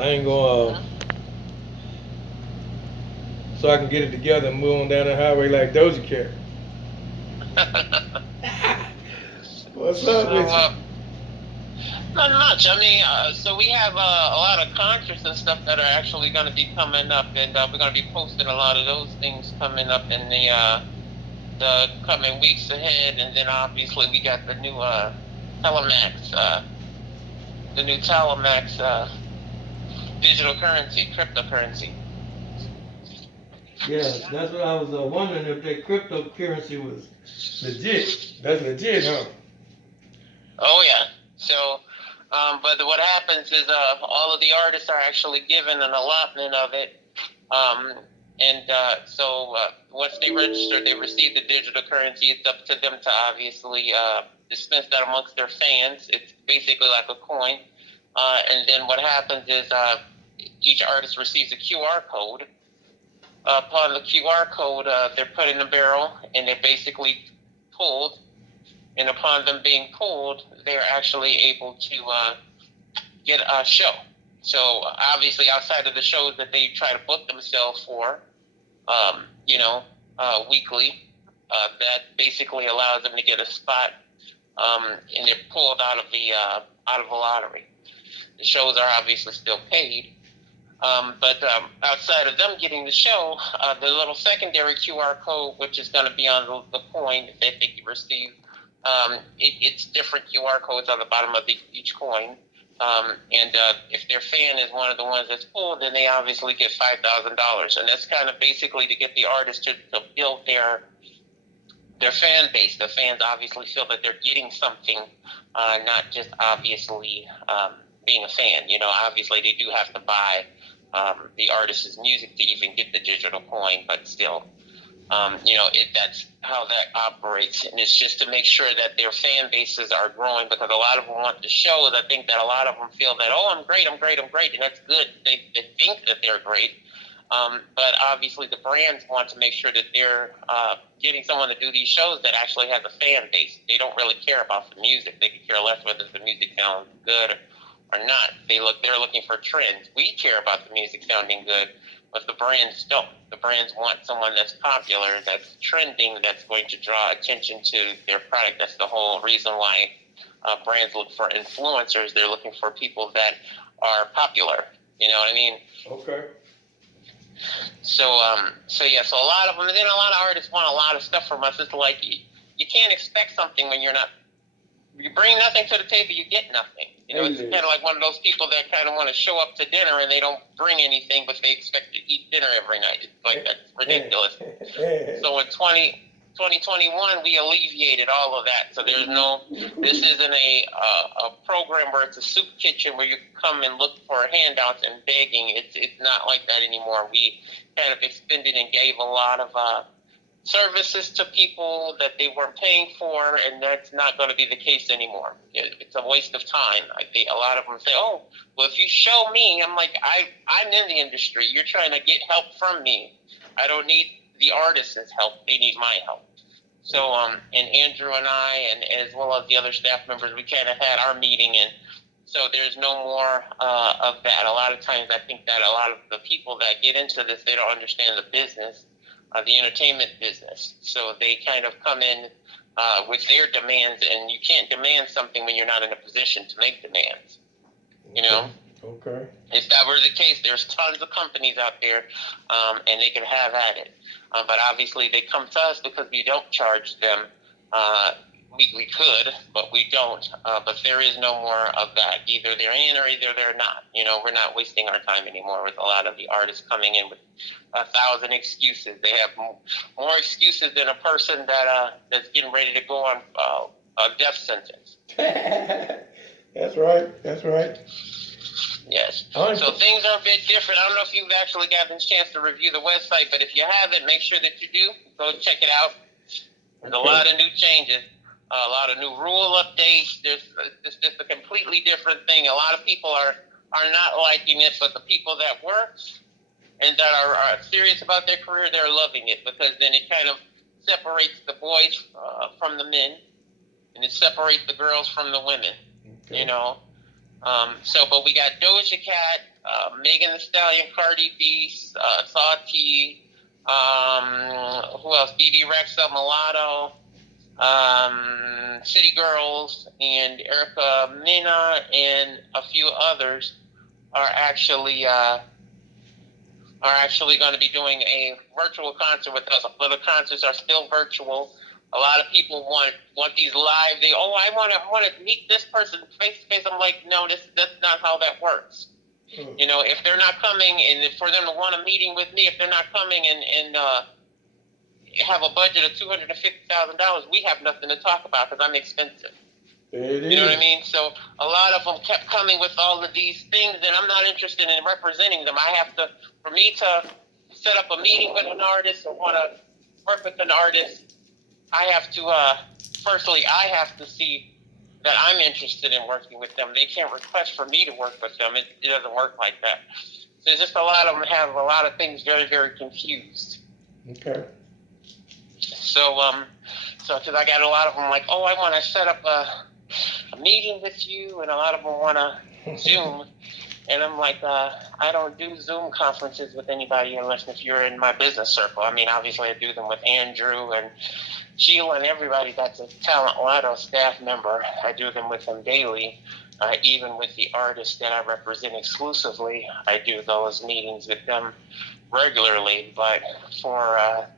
I ain't gonna, so I can get it together and move on down the highway like Doja Cat. What's up So, with you? not much. I mean, so we have a lot of concerts and stuff that are actually going to be coming up, and we're going to be posting a lot of those things coming up in the coming weeks ahead. And then obviously we got Telemax, the new Telemax digital currency, cryptocurrency. Yeah, that's what I was wondering if that cryptocurrency was legit. That's legit, huh? Oh yeah. So, but what happens is all of the artists are actually given an allotment of it. Um, and once they register, they receive the digital currency. It's up to them to obviously dispense that amongst their fans. It's basically like a coin. And then what happens is each artist receives a QR code. Upon the QR code, they're put in a barrel and they're basically pulled. And upon them being pulled, they're actually able to get a show. So obviously, outside of the shows that they try to book themselves for, weekly, that basically allows them to get a spot, and they're pulled out of the lottery. The shows are obviously still paid, but outside of them getting the show, the little secondary QR code, which is going to be on the coin that they receive, it's different QR codes on the bottom of each coin. And if their fan is one of the ones that's pulled, then they obviously get $5,000, and that's kind of basically to get the artist to build their fan base. The fans obviously feel that they're getting something, not just obviously being a fan. Obviously they do have to buy the artist's music to even get the digital coin, but still, that's how that operates. And it's just to make sure that their fan bases are growing, because a lot of them want the shows. I think that a lot of them feel that, oh, I'm great, and that's good. They think that they're great. But obviously the brands want to make sure that they're getting someone to do these shows that actually has a fan base. They don't really care about the music. They can care less whether the music sounds good or not. They're looking for trends. We care about the music sounding good, but the brands don't. The brands want someone that's popular, that's trending, that's going to draw attention to their product. That's the whole reason why brands look for influencers. They're looking for people that are popular. You know what I mean? Okay. So a lot of them, and then a lot of artists want a lot of stuff from us. It's like you can't expect something when you're not. You bring nothing to the table, you get nothing. It's kind of like one of those people that kind of want to show up to dinner and they don't bring anything, but they expect to eat dinner every night. It's like, that's ridiculous. So in 2021, we alleviated all of that. So this isn't a program where it's a soup kitchen where you come and look for handouts and begging. It's not like that anymore. We kind of extended and gave a lot of services to people that they weren't paying for, and that's not going to be the case anymore. It's a waste of time. I think a lot of them say, "Oh, well, if you show me," I'm like, I'm in the industry. You're trying to get help from me. I don't need the artist's help. They need my help. So, and Andrew and I, and as well as the other staff members, we kind of had our meeting, and so there's no more of that. A lot of times, I think that a lot of the people that get into this, they don't understand the business, the entertainment business. So they kind of come in with their demands, and you can't demand something when you're not in a position to make demands. Okay. If that were the case, there's tons of companies out there, and they can have at it. But obviously, they come to us because we don't charge them. We could, but we don't. But there is no more of that. Either they're in or either they're not. We're not wasting our time anymore with a lot of the artists coming in with 1,000 excuses. They have more excuses than a person that's getting ready to go on a death sentence. That's right. That's right. Yes. So things are a bit different. I don't know if you've actually gotten a chance to review the website, but if you haven't, make sure that you do. Go check it out. There's a lot of new changes, a lot of new rule updates. It's just a completely different thing. A lot of people are not liking it, but the people that work and that are serious about their career, they're loving it, because then it kind of separates the boys from the men, and it separates the girls from the women. Okay. But we got Doja Cat, Megan Thee Stallion, Cardi B, Saudi, who else? BB Rexa, Mulatto, City Girls, and Erica Mena, and a few others are actually going to be doing a virtual concert with us. But the concerts are still virtual. A lot of people want these live. I want to meet this person face to face. I'm like, no, that's not how that works. You know, if they're not coming, and for them to want a meeting with me, if they're not coming and have a budget of $250,000, we have nothing to talk about because I'm expensive. You know what I mean? So a lot of them kept coming with all of these things, and I'm not interested in representing them. For me to set up a meeting with an artist or want to work with an artist, I have to see that I'm interested in working with them. They can't request for me to work with them. It doesn't work like that. There's just a lot of them have a lot of things very, very confused. Okay. So because I got a lot of them like, I want to set up a meeting with you, and a lot of them want to Zoom. And I'm like, I don't do Zoom conferences with anybody unless if you're in my business circle. I mean, obviously I do them with Andrew and Sheila and everybody that's a Talent Lotto staff member. I do them with them daily. Even with the artists that I represent exclusively, I do those meetings with them regularly. But for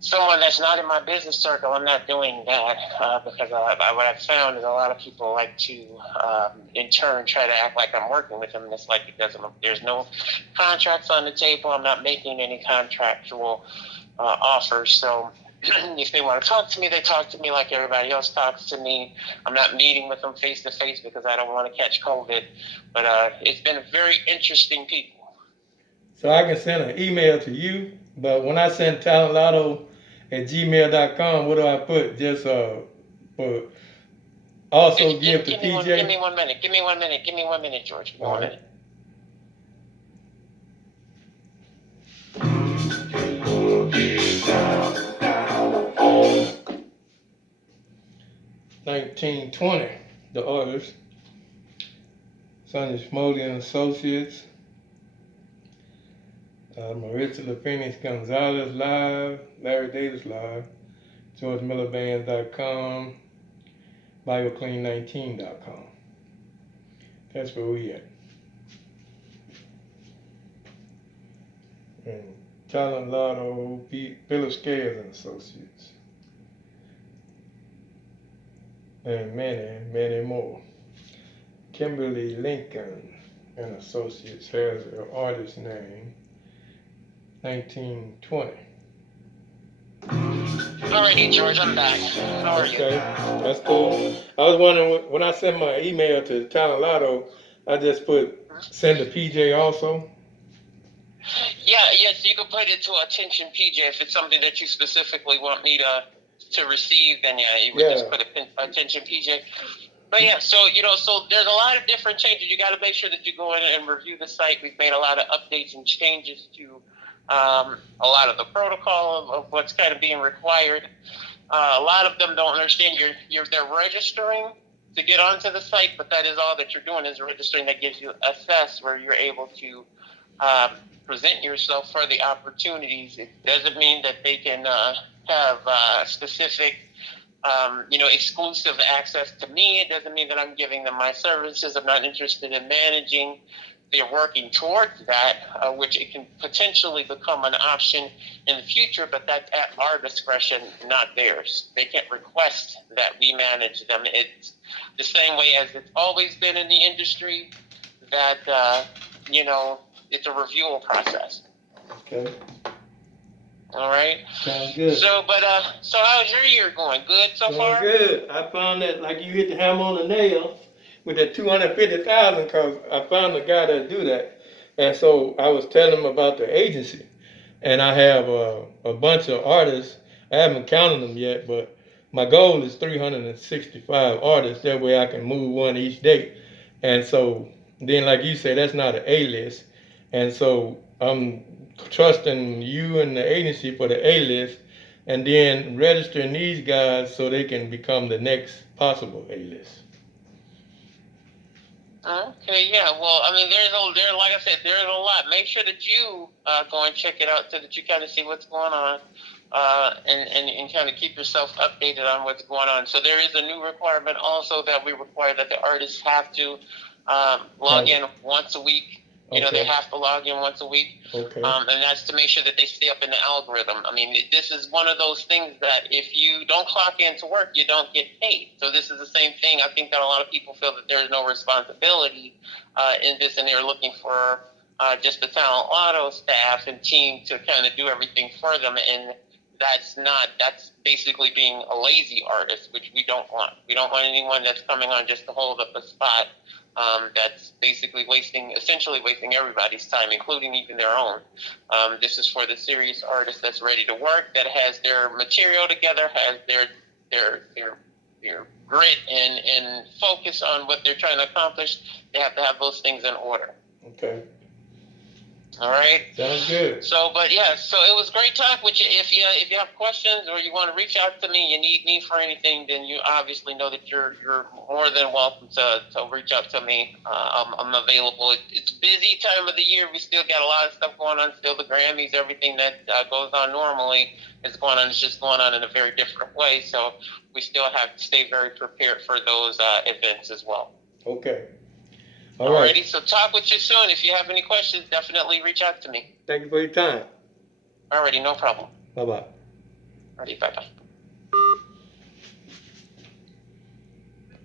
someone that's not in my business circle, I'm not doing that because what I've found is a lot of people like to, in turn, try to act like I'm working with them. And it's like there's no contracts on the table. I'm not making any contractual offers. So if they want to talk to me, they talk to me like everybody else talks to me. I'm not meeting with them face to face because I don't want to catch COVID. But it's been very interesting people. So I can send an email to you, but when I send talentlotto@gmail.com, what do I put? Just put also give to PJ. Give me 1 minute. Give me 1 minute. Give me 1 minute, George. Give me 1 minute. $19.20, the artist. Sonny Smoley and Associates. Maritza LaPhoenix Gonzalez live, Larry Davis live, GeorgeMillerBand.com, BioClean19.com. That's where we at. And Talent Lotto, Bill Scales and Associates. And many more. Kimberly Lincoln and Associates has her artist name. 1920. Alrighty, George, I'm back. How are you? Okay, that's cool. I was wondering, when I send my email to Talent Lotto, I just send to PJ also? Yes, you can put it to attention PJ if it's something that you specifically want me to receive, then you would just put attention PJ. But so there's a lot of different changes. You got to make sure that you go in and review the site. We've made a lot of updates and changes to a lot of the protocol of what's kind of being required. A lot of them don't understand they're registering to get onto the site, but that is all that you're doing is registering. That gives you access where you're able to present yourself for the opportunities. It doesn't mean that they can have specific exclusive access to me. It doesn't mean that I'm giving them my services. I'm not interested in managing. They're working towards that, which it can potentially become an option in the future, but that's at our discretion, not theirs. They can't request that we manage them. It's the same way as it's always been in the industry, that, it's a review process. Okay. All right. Sounds good. So how's your year going? Good so far? Good. I found that like you hit the hammer on the nail with that 250,000 because I found a guy that do that, and so I was telling him about the agency, and I have a bunch of artists. I haven't counted them yet, but my goal is 365 artists. That way I can move one each day, and so then like you say, that's not an A-list, and so I'm trusting you and the agency for the A-list, and then registering these guys so they can become the next possible A-list. Okay, yeah. Well, I mean, like I said, there's a lot. Make sure that you go and check it out so that you kind of see what's going on, and kind of keep yourself updated on what's going on. So there is a new requirement also that we require that the artists have to log in once a week. You know, they Okay. have to log in once a week. Okay. And that's to make sure that they stay up in the algorithm. I mean, this is one of those things that if you don't clock in to work, you don't get paid. So this is the same thing. I think that a lot of people feel that there's no responsibility in this, and they're looking for just the Talent Auto staff and team to kind of do everything for them. And that's basically being a lazy artist, which we don't want. We don't want anyone that's coming on just to hold up a spot. That's basically essentially wasting everybody's time, including even their own. This is for the serious artist that's ready to work, that has their material together, has their grit and focus on what they're trying to accomplish. They have to have those things in order. Okay. All right. Sounds good. So, but yeah, so it was great talk with you. If you have questions or you want to reach out to me, you need me for anything, then you obviously know that you're more than welcome to reach out to me. I'm available. It's busy time of the year. We still got a lot of stuff going on. Still the Grammys, everything that goes on normally is going on. It's just going on in a very different way. So we still have to stay very prepared for those events as well. Okay. All right. Alrighty, so talk with you soon. If you have any questions, definitely reach out to me. Thank you for your time. Alrighty, no problem. Bye-bye. Alrighty, bye-bye.